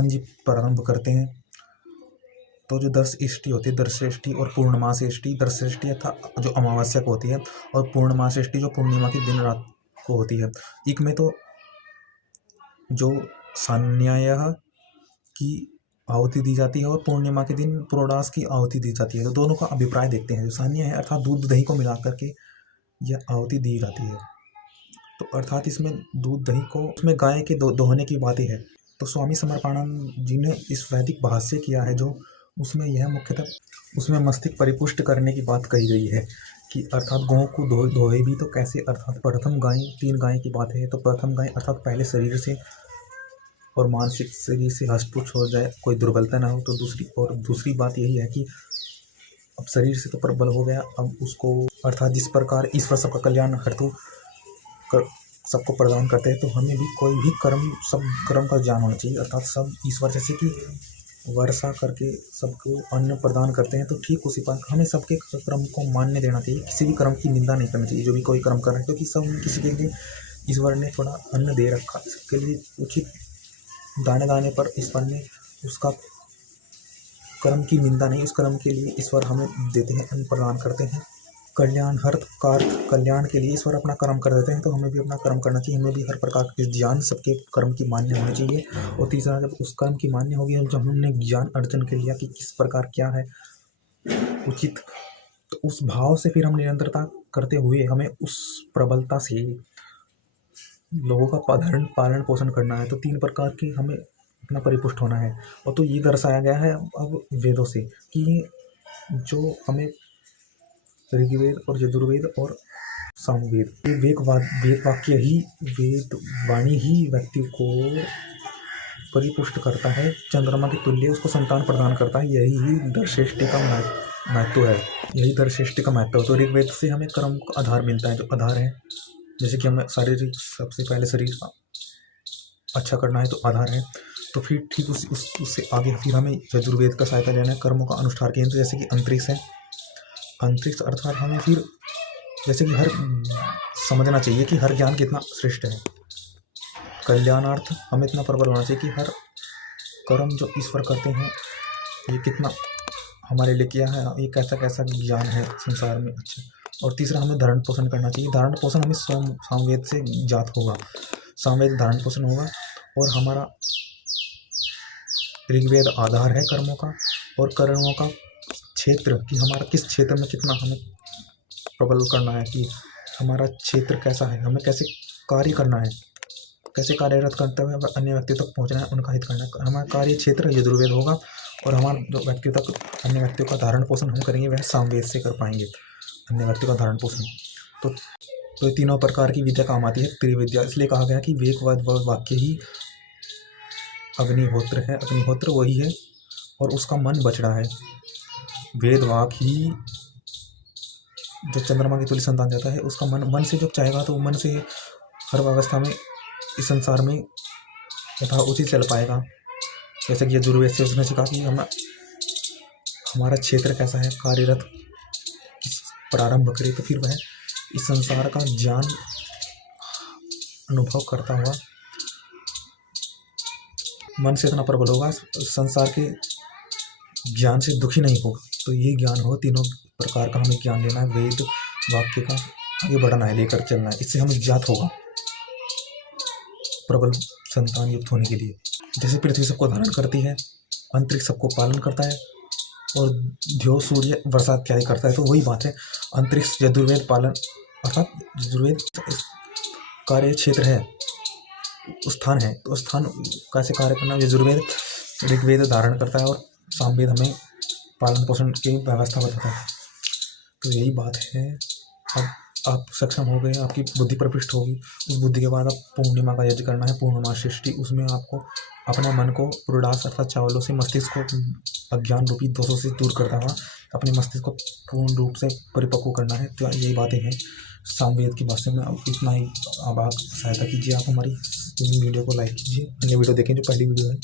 जी प्रारंभ करते हैं। तो जो दर्शष्टी होती है, दर्शष्टी और पूर्णमासेष्टि, दर्शष्टी अर्थात जो अमावस्या को होती है और पूर्णमासेष्टि जो पूर्णिमा की दिन रात को होती है। एक में तो जो सान्यायः की आहुति दी जाती है और पूर्णिमा के दिन पुरोडास की आहुति दी जाती है। तो दोनों का अभिप्राय देखते हैं। जो सान्य है अर्थात दूध दही को मिला करके यह आहुति दी जाती है। तो अर्थात इसमें दूध दही को उसमें गाय के दोहने की बातें है। तो स्वामी समर्पणानंद जी ने इस वैदिक भाष्य किया है जो उसमें यह मुख्यतः उसमें मस्तिष्क परिपुष्ट करने की बात कही गई है कि अर्थात गौ को धोए भी तो कैसे, अर्थात प्रथम गाय, 3 गाय की बात है। तो प्रथम गाय अर्थात पहले शरीर से और मानसिक शरीर से हष्टपुष्ट हो जाए, कोई दुर्बलता ना हो। तो दूसरी बात यही है कि अब शरीर से तो प्रबल हो गया, अब उसको अर्थात जिस प्रकार ईश्वर सबका कल्याण हेतु सबको प्रदान करते हैं तो हमें भी कोई भी कर्म, सब कर्म का ज्ञान होना चाहिए। अर्थात सब ईश्वर जैसे कि वर्षा करके सबको अन्न प्रदान करते हैं तो ठीक उसी प्रकार हमें सबके कर्म को मान्य देना चाहिए। किसी भी कर्म की निंदा नहीं करनी चाहिए जो भी कोई कर्म कर रहे हैं, क्योंकि सब किसी के लिए ईश्वर ने थोड़ा अन्न दे रखा, सबके लिए उचित दाने दाने पर ईश्वर ने उसका कर्म की निंदा नहीं, उस कर्म के लिए ईश्वर हमें देते हैं, अन्न प्रदान करते हैं। कल्याण हर कल्याण के लिए ईश्वर अपना कर्म कर देते हैं, तो हमें भी अपना कर्म करना चाहिए। हमें भी हर प्रकार के ज्ञान सबके कर्म की मान्य होनी चाहिए। और तीसरा, जब उस कर्म की मान्य होगी, जब हमने ज्ञान अर्जन कर लिया कि किस प्रकार क्या है उचित, तो उस भाव से फिर हम निरंतरता करते हुए हमें उस प्रबलता से लोगों का पालन पोषण करना है। तो 3 प्रकार की हमें अपना परिपुष्ट होना है। और तो ये दर्शाया गया है अब वेदों से कि जो हमें ऋग्वेद और यजुर्वेद और सामवेद, ये वेद वाक्य ही, वेद वाणी ही व्यक्ति को परिपुष्ट करता है, चंद्रमा के तुल्य उसको संतान प्रदान करता है। यही ही दर्शेष्टि का महत्व है, यही दर्शेष्टि का महत्व है। तो ऋग्वेद से हमें कर्म का आधार मिलता है, जो आधार है, जैसे कि हमें शारीरिक सबसे पहले शरीर का अच्छा करना है तो आधार है। तो फिर ठीक उससे आगे फिर हमें यजुर्वेद का सहायता लेना है, कर्मों का अनुष्ठान केंद्र जैसे कि अंतरिक्ष है। अंतरिक्ष अर्थात हमें फिर जैसे कि हर समझना चाहिए कि हर ज्ञान कितना श्रेष्ठ है। कल्याणार्थ हमें इतना प्रबल होना चाहिए कि हर कर्म जो ईश्वर करते हैं ये कितना हमारे लिए किया है, ये कैसा कैसा ज्ञान है संसार में। अच्छा, और तीसरा हमें धारण पोषण करना चाहिए। धारण पोषण हमें सामवेद से जात होगा, सामवेद धारण पोषण होगा। और हमारा ऋग्वेद आधार है कर्मों का, और कर्मों का क्षेत्र कि हमारा किस क्षेत्र में कितना हमें प्रबल करना है, कि हमारा क्षेत्र कैसा है, हमें कैसे कार्य करना है, कैसे कार्यरत करते हुए अन्य व्यक्ति तक पहुंचना है, उनका हित करना है। हमारा कार्य क्षेत्र यजुर्वेद होगा, और हमारा जो व्यक्ति तक अन्य व्यक्तियों का धारण पोषण हम करेंगे वह सामवेद से कर पाएंगे, अन्य व्यक्ति का धारण पोषण। तो ये तीनों प्रकार की विद्या काम आती है, त्रिविद्या। इसलिए कहा गया कि वेद वाक्य ही अग्निहोत्र है, अग्निहोत्र वही है और उसका मन बछड़ा है। वेद वाक ही जो चंद्रमा की तुल्य संतान देता है, उसका मन से जब चाहेगा तो मन से हर अवस्था में इस संसार में यथा उचित चल पाएगा। जैसे कि यजुर्वेद से उसने सिखा कि हमारा क्षेत्र कैसा है, कार्यरत प्रारंभ करे, तो फिर वह इस संसार का ज्ञान अनुभव करता हुआ मन से इतना प्रबल होगा, संसार के ज्ञान से दुखी नहीं होगा। तो ये ज्ञान हो, तीनों प्रकार का हमें ज्ञान लेना है, वेद वाक्य का आगे बढ़ना है, लेकर चलना है। इससे हमें ज्ञात होगा प्रबल संतान युक्त होने के लिए। जैसे पृथ्वी सबको धारण करती है, अंतरिक्ष सबको पालन करता है, और ध्यो सूर्य वर्षा इत्यादि करता है। तो वही बात है, अंतरिक्ष यजुर्वेद पालन अर्थात यजुर्वेद कार्य क्षेत्र है, स्थान है। तो स्थान कैसे कार्य करना, यजुर्वेद ऋग्वेद धारण करता है और सामवेद हमें पालन पोषण की व्यवस्था बताता है। तो यही बात है। अब आप सक्षम हो गए, आपकी बुद्धि प्रविष्ट होगी, उस बुद्धि के बाद आप पूर्णिमा का यज्ञ करना है, पूर्णमासेष्टि। उसमें आपको अपने मन को पुरोडास अर्थात चावलों से मस्तिष्क को अज्ञान रूपी दोषों से दूर करता हुआ अपने मस्तिष्क को पूर्ण रूप से परिपक्व करना है। तो यही बातें हैं सामवेद की भाषा में। अब इतना ही, अब आप सहायता कीजिए, आप हमारी वीडियो को लाइक कीजिए, अन्य वीडियो देखें जो पहली वीडियो है।